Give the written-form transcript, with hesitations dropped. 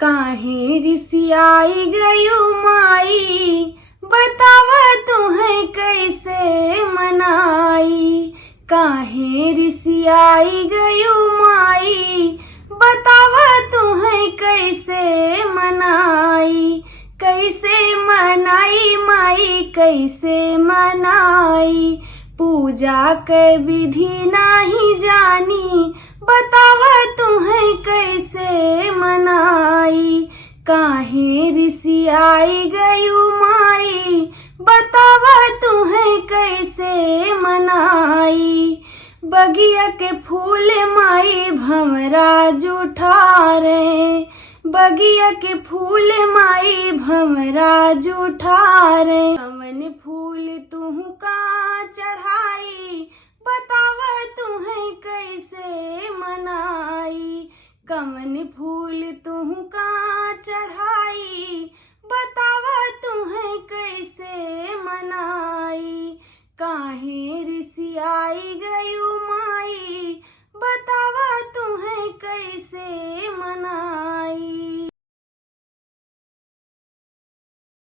काहे रिसियाई गयू माई, बतावा तुम्हें कैसे मनाई। काहे रिसियाई गयू माई, बतावा तुम्हें कैसे मनाई। कैसे मनाई माई कैसे मनाई, पूजा के विधि नाही जानी, बतावा तुम्हें कैसे मनाई। काहे रिसियाई गयू माई, बतावा तुम्हें कैसे मनाई। बगिया के फूल माई भंवरा जुठारे, बगिया के फूल माई भंवरा जुठारे। कवन फूल तुहु का चढ़ाई, बतावा तुम्हें कैसे मनाई। कवन फूल तुहु का चढ़ाई, बतावा तुम्हें कैसे मनाई। काहे रिसियाई गयू माई, बतावा तुम्हें कैसे मनाई।